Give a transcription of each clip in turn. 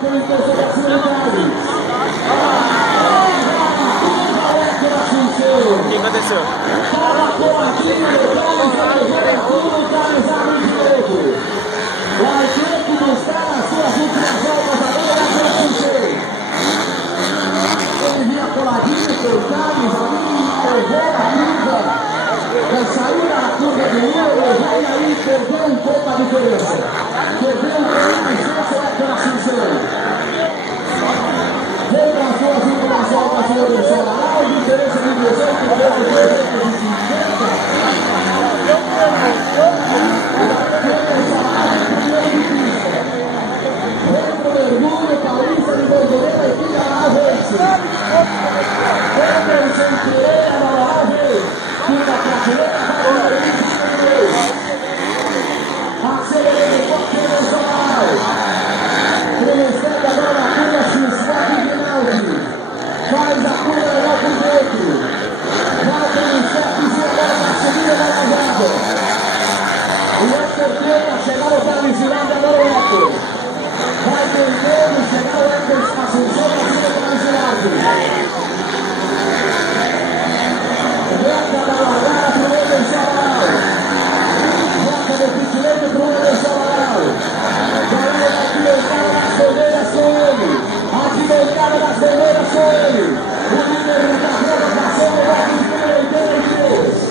O que aconteceu? Saiu da curva de Lula, e aí perdeu um pouco a diferença. Perdeu um pouco a diferença pela Assunção. Vem para a sua vida na volta, senhor Wilson. A diferença de direção que deu a diferença de 50. Vem para o mergulho, Paulista de Borgoneta e fica lá a vez. Vem sem querer, a nova fica para a direita. Faz a curva lá pro dentro. Vai para o inseto e agora na subida da largada. O Hector tenta chegar ao carro ensinado agora o Hector. Vai tentando chegar o Hector Assunção na subida da largada. Reta da largada para o Anderson Amaral. Reta do pit lane para o Anderson Amaral. Galera da arquibancada das bandeiras com ele. Arquibancada das bandeiras com ele. O líder da prova passou no lado de 83.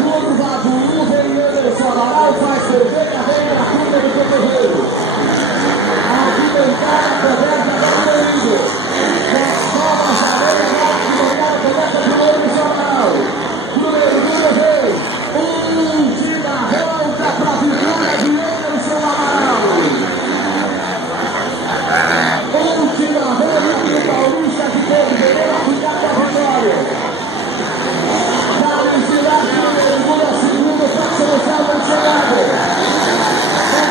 Curva do Uber e Anderson Amaral faz perfeita regra na curva do Cotorreiro. Arquibancada coberta da líder. Nova Janeiro, arquibancada coberta do Anderson Amaral. Pro mergulho vem. Última volta para a vitória de Anderson Amaral. Última volta para o Paulista de Borgoneta a ficar com a vitória. Para ensinar que o mergulho a segundo passo no saldo chegado.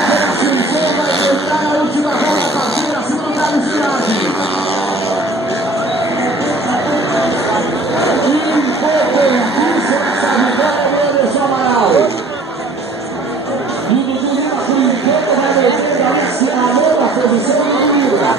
A Assunção vai tentar a última volta a partir da segunda velocidade. Importantíssima essa vitória do Anderson Amaral. E o Dudu Lima, por enquanto, vai manter a nova posição do Dudu Lima.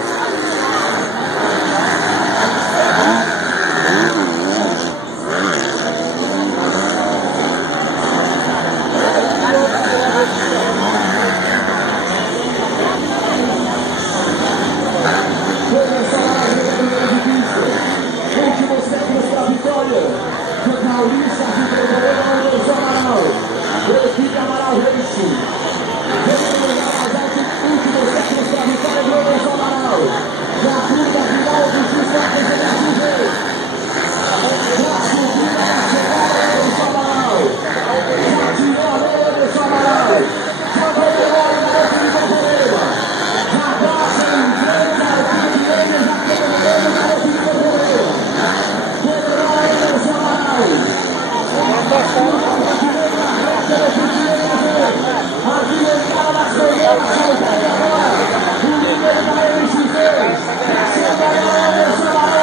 Últimos séculos para a vitória do Paulista de Borgoneta, Anderson Amaral. Equipe Amaral Racing. Últimos séculos para a vitória do Anderson Amaral. Na curva final do X4 GTV. Na subida da chegada do Anderson Amaral. Já tirou a lei do Anderson Amaral. Jogou de bola na outra de Borgoneta. Já passa em frente ao pit lane, já terminou o garoto de Borgoneta. Quebrou a Anderson Amaral. Arquibancada das bandeiras, soltando agora. O líder da MXV. Chega aí o Anderson Amaral.